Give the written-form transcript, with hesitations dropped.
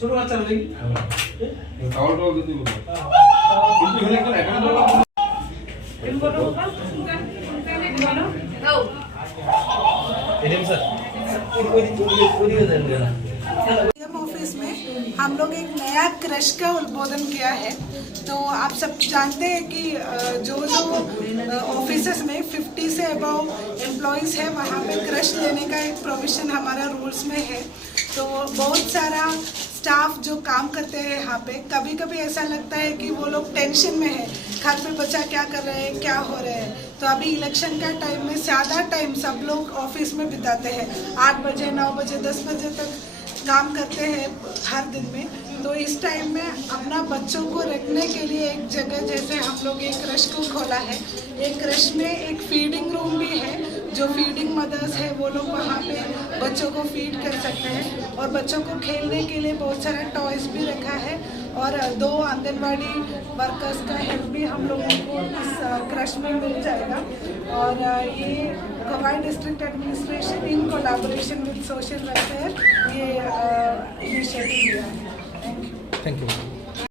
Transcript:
शुरुआत चल रही ऑफिस में हम लोग एक नया क्रश का उद्बोधन किया है। तो आप सब जानते हैं कि जो ऑफिसेस में 50 से अबव एम्प्लॉयज़ है वहाँ पे क्रश लेने का एक प्रोविज़न हमारा रूल्स में है। तो बहुत सारा स्टाफ जो काम करते हैं यहाँ पे, कभी कभी ऐसा लगता है कि वो लोग टेंशन में है, घर पे बच्चा क्या कर रहे हैं, क्या हो रहा है। तो अभी इलेक्शन का टाइम में ज़्यादा टाइम सब लोग ऑफिस में बिताते हैं, 8 बजे 9 बजे 10 बजे तक काम करते हैं हर दिन में। तो इस टाइम में अपना बच्चों को रखने के लिए एक जगह जैसे हम लोग एक क्रश को खोला है। एक क्रश में एक फीडिंग रूम भी है, जो फीडिंग मदर्स है वो लोग वहाँ पे बच्चों को फीड कर सकते हैं। और बच्चों को खेलने के लिए बहुत सारा टॉयज़ भी रखा है। और 2 आंगनबाड़ी वर्कर्स का हेल्प भी हम लोगों को इस क्रश में मिल जाएगा। और ये Kawai district administration in collaboration with social welfare ये इनिशिएटिव लिया है। Thank you.